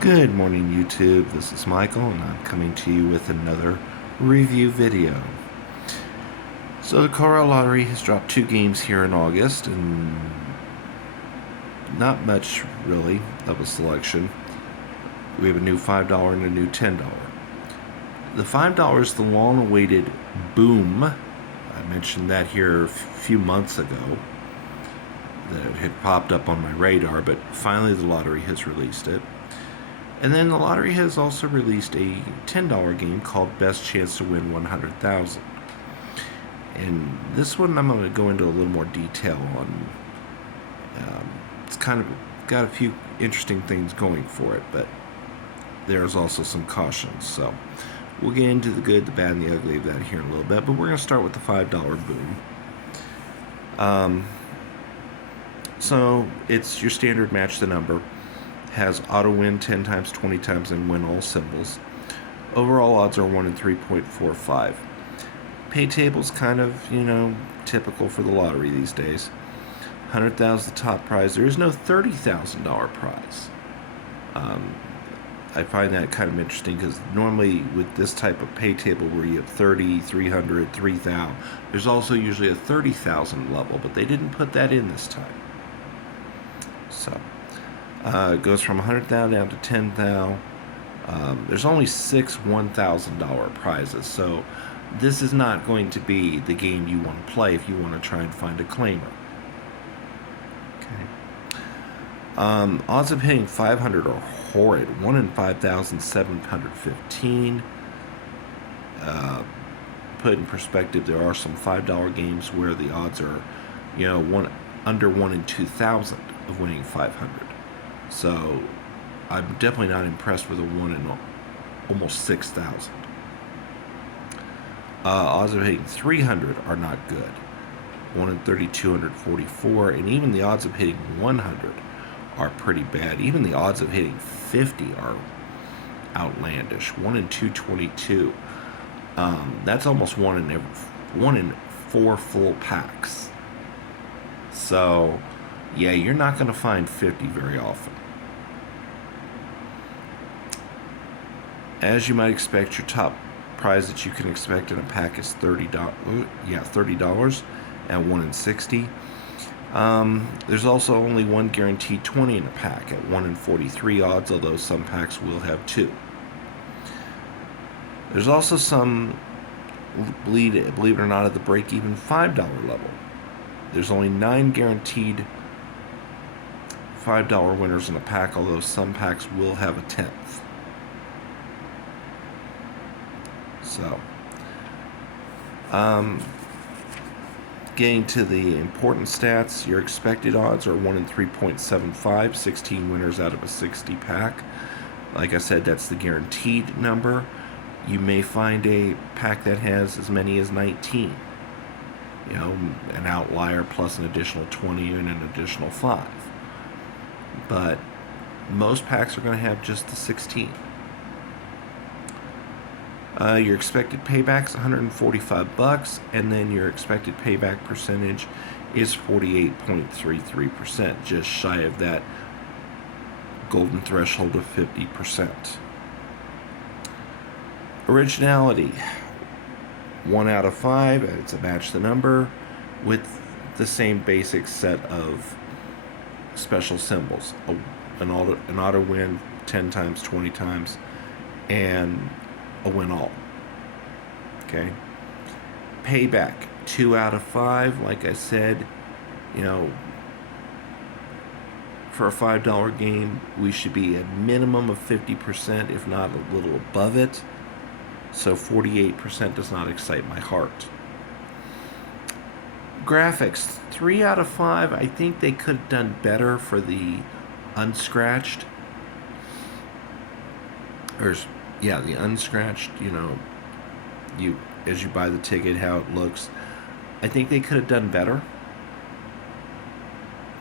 Good morning, YouTube. This is Michael, and I'm coming to you with another review video. So, the Colorado Lottery has dropped 2 games here in August, and not much really of a selection. We have a new $5 and a new $10. The $5 is the long-awaited Boom. I mentioned that here a few months ago. That it had popped up on my radar, but finally the lottery has released it. And then the lottery has also released a $10 game called Best Chance to Win 100,000. And this one I'm going to go into a little more detail on. It's kind of got a few interesting things going for it, but there's also some cautions. So we'll get into the good, the bad, and the ugly of that here in a little bit. But we're going to start with the $5 Boom. So it's your standard match the number. Has auto win 10 times, 20 times, and win all symbols. Overall odds are 1 in 3.45. Pay table's kind of, typical for the lottery these days. 100,000 the top prize. There is no $30,000 prize. I find that kind of interesting because normally with this type of pay table where you have 30, 300, 3,000, there's also usually a 30,000 level, but they didn't put that in this time. So it goes from 100,000 down to 10,000. There's only 6 $1,000 prizes, so this is not going to be the game you want to play if you want to try and find a claimer. Okay. Odds of hitting 500 are horrid. 1 in 5,715. Put in perspective, there are some $5 games where the odds are, under 1 in 2,000 of winning 500. So I'm definitely not impressed with a 1 in almost 6,000. Odds of hitting 300 are not good. 1 in 3,244, and even the odds of hitting 100 are pretty bad. Even the odds of hitting 50 are outlandish. 1 in 222. That's almost 1 in 4 full packs. So, yeah, you're not going to find 50 very often. As you might expect, your top prize that you can expect in a pack is $30 at 1 in 60. There's also only one guaranteed 20 in a pack at 1 in 43 odds, although some packs will have 2. There's also some, believe it or not, at the break-even $5 level. There's only 9 guaranteed $5 winners in a pack, although some packs will have a 10th. So, getting to the important stats, your expected odds are 1 in 3.75, 16 winners out of a 60 pack. Like I said, that's the guaranteed number. You may find a pack that has as many as 19. An outlier plus an additional 20 and an additional 5. But most packs are going to have just the 16. Your expected payback's $145, and then your expected payback percentage is 48.33%, just shy of that golden threshold of 50%. Originality, 1 out of 5. It's a match the number with the same basic set of special symbols. An auto win 10 times, 20 times, and a win all. Okay. Payback, 2 out of 5. Like I said, for a $5 game, we should be a minimum of 50%, if not a little above it. So 48% does not excite my heart. Graphics, 3 out of 5. I think they could have done better for the unscratched. The unscratched, as you buy the ticket, how it looks. I think they could have done better.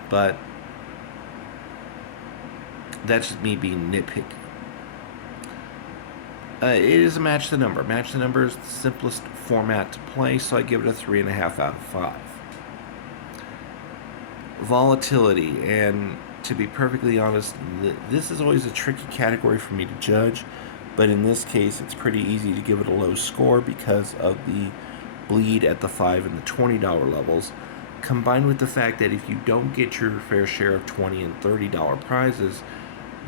But that's just me being nitpicky. It is a match the number. Match the number is the simplest format to play, so I give it a 3.5 out of 5. Volatility and to be perfectly honest, this is always a tricky category for me to judge, but in this case, it's pretty easy to give it a low score because of the bleed at the $5 and the $20 levels, combined with the fact that if you don't get your fair share of $20 and $30 prizes,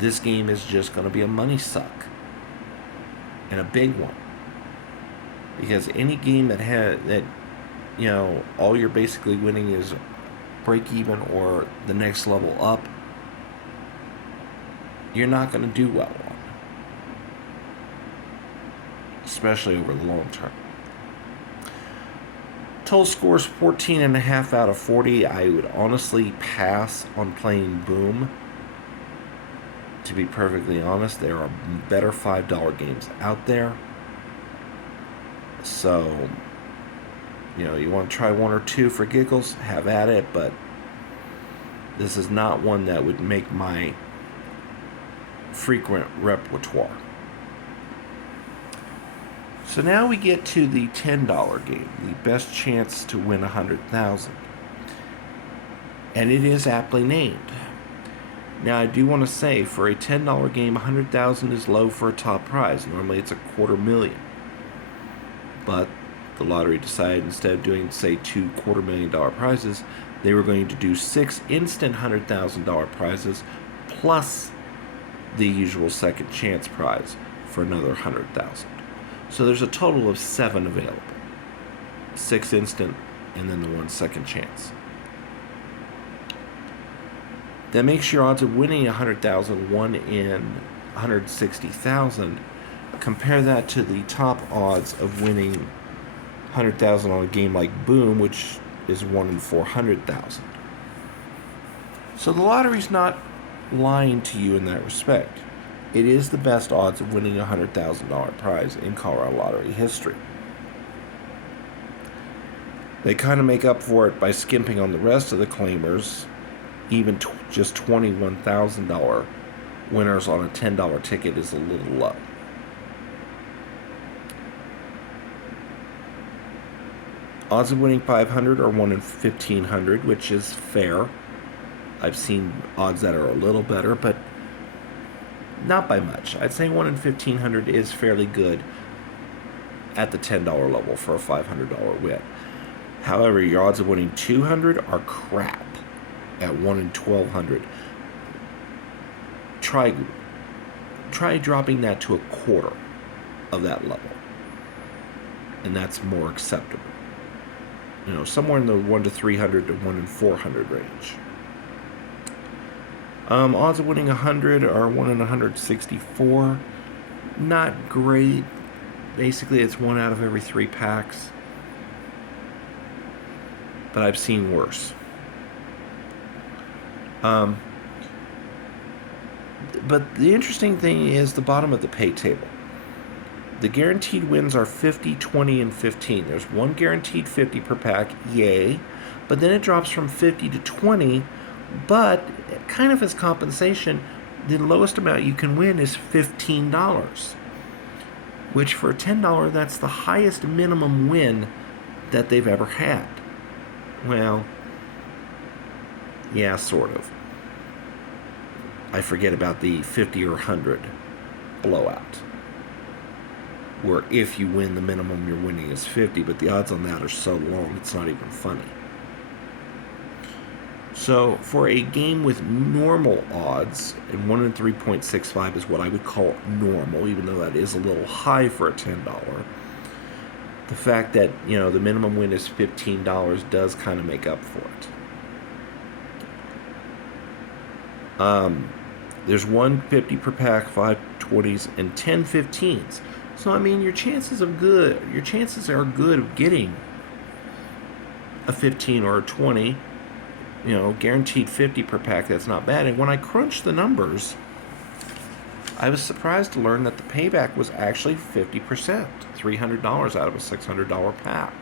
this game is just going to be a money suck, and a big one. Because any game that all you're basically winning is break even or the next level up, you're not going to do well on, especially over the long term. Total score is 14.5 out of 40. I would honestly pass on playing Boom. To be perfectly honest, there are better $5 games out there. So, you want to try one or two for giggles, have at it, but this is not one that would make my frequent repertoire. So now we get to the $10 game, the best chance to win $100,000. And it is aptly named. Now I do want to say, for a $10 game, $100,000 is low for a top prize. Normally it's $250,000. But the lottery decided, instead of doing, say, $2 $250,000 prizes, they were going to do 6 instant $100,000 prizes plus the usual second chance prize for another $100,000. So there's a total of 7 available. 6 instant and then the 1 second chance. That makes your odds of winning $100,000 1 in 160,000. Compare that to the top odds of winning $100,000 on a game like Boom, which is 1 in 400,000. So the lottery's not lying to you in that respect. It is the best odds of winning a $100,000 prize in Colorado lottery history. They kind of make up for it by skimping on the rest of the claimers. Even just $21,000 winners on a $10 ticket is a little low. Odds of winning 500 are 1 in 1,500, which is fair. I've seen odds that are a little better, but not by much. I'd say 1 in 1,500 is fairly good at the $10 level for a $500 win. However, your odds of winning 200 are crap at 1 in 1,200. Try dropping that to a quarter of that level, and that's more acceptable. Somewhere in the 1 to 300 to 1 in 400 range. Odds of winning 100 are 1 in 164. Not great. Basically, it's 1 out of every 3 packs. But I've seen worse. But the interesting thing is the bottom of the pay table. The guaranteed wins are 50, 20, and 15. There's 1 guaranteed 50 per pack, yay. But then it drops from 50 to 20, but kind of as compensation, the lowest amount you can win is $15. Which for a $10, that's the highest minimum win that they've ever had. Well, yeah, sort of. I forget about the 50 or 100 blowout, where if you win, the minimum you're winning is 50, but the odds on that are so long, it's not even funny. So for a game with normal odds, and 1 in 3.65 is what I would call normal, even though that is a little high for a $10, the fact that, the minimum win is $15 does kind of make up for it. There's 1 50 per pack, 5 20s, and 10 15s. So your chances are good of getting a 15 or a 20. Guaranteed 50 per pack, that's not bad. And when I crunched the numbers, I was surprised to learn that the payback was actually 50%, $300 out of a $600 pack.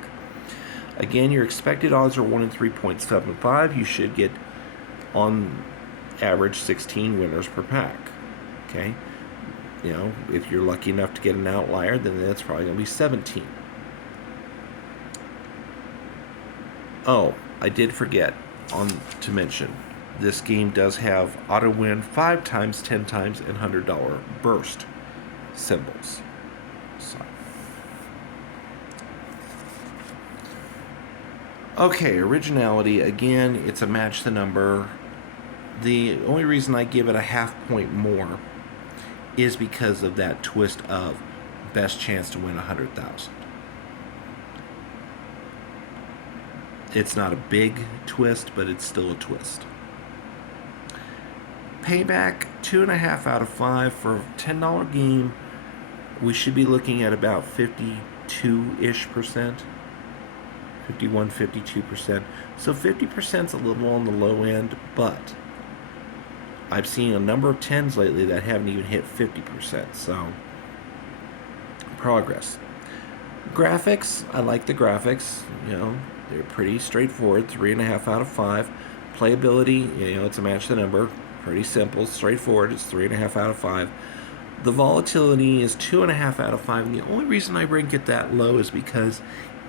Again, your expected odds are 1 in 3.75. You should get, on average, 16 winners per pack. Okay? If you're lucky enough to get an outlier, then that's probably going to be 17. Oh, I did forget to mention, This game does have auto win 5 times, 10 times, and $100 burst symbols. So. Okay, originality, again, it's a match the number. The only reason I give it a half point more is because of that twist of best chance to win 100,000. It's not a big twist, but it's still a twist. Payback, 2.5 out of 5 for a $10 game. We should be looking at about 52-ish%. 51, 52%. So 50% is a little on the low end, but I've seen a number of 10s lately that haven't even hit 50%. So progress. Graphics, I like the graphics. You know, they're pretty straightforward. 3.5 out of 5. Playability, you know, it's a match the number. Pretty simple, straightforward. It's 3.5 out of 5. The volatility is 2.5 out of 5. And the only reason I rank it that low is because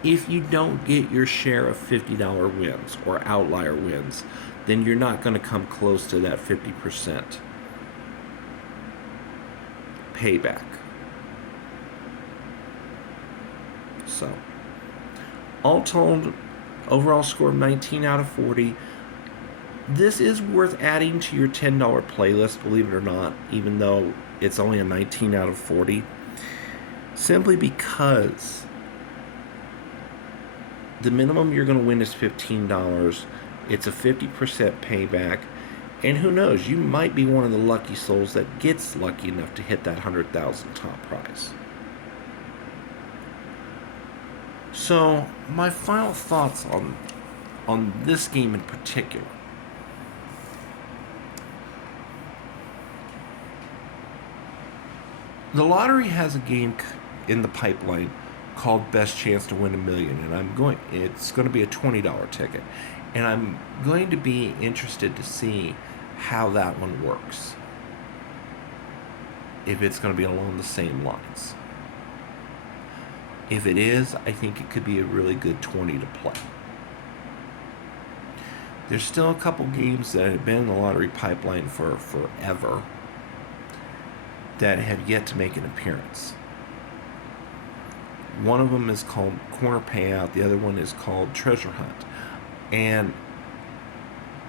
if you don't get your share of $50 wins or outlier wins, then you're not going to come close to that 50% payback. So, all told, overall score of 19 out of 40. This is worth adding to your $10 playlist, believe it or not, even though it's only a 19 out of 40. Simply because the minimum you're going to win is $15. It's a 50% payback. And who knows, you might be one of the lucky souls that gets lucky enough to hit that 100,000 top prize. So, my final thoughts on this game in particular. The lottery has a game in the pipeline called Best Chance to Win $1 Million, and it's going to be a $20 ticket, and I'm going to be interested to see how that one works, if it's going to be along the same lines. If it is, I think it could be a really good 20 to play. There's still a couple games that have been in the lottery pipeline for forever that have yet to make an appearance. One of them is called Corner Payout. The other one is called Treasure Hunt. And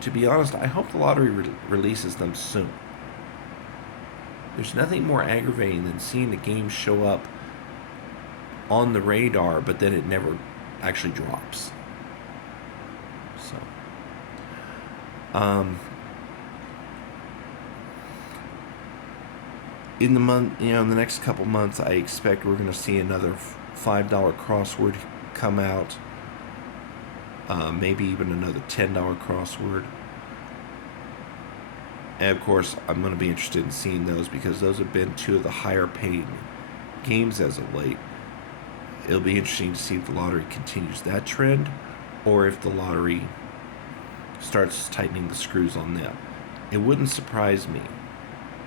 to be honest, I hope the lottery releases them soon. There's nothing more aggravating than seeing the game show up on the radar, but then it never actually drops. So, in the next couple months, I expect we're going to see another $5 crossword come out. Maybe even another $10 crossword. And of course, I'm going to be interested in seeing those because those have been two of the higher paid games as of late. It'll be interesting to see if the lottery continues that trend or if the lottery starts tightening the screws on them. It wouldn't surprise me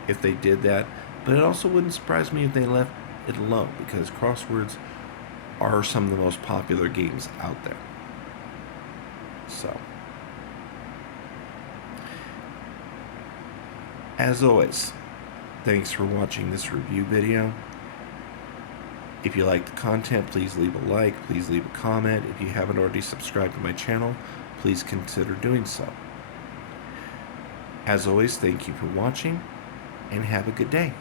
if they did that, but it also wouldn't surprise me if they left it alone because crosswords are some of the most popular games out there. So, as always, thanks for watching this review video. If you like the content, please leave a like, please leave a comment. If you haven't already subscribed to my channel, please consider doing so. As always, thank you for watching, and have a good day.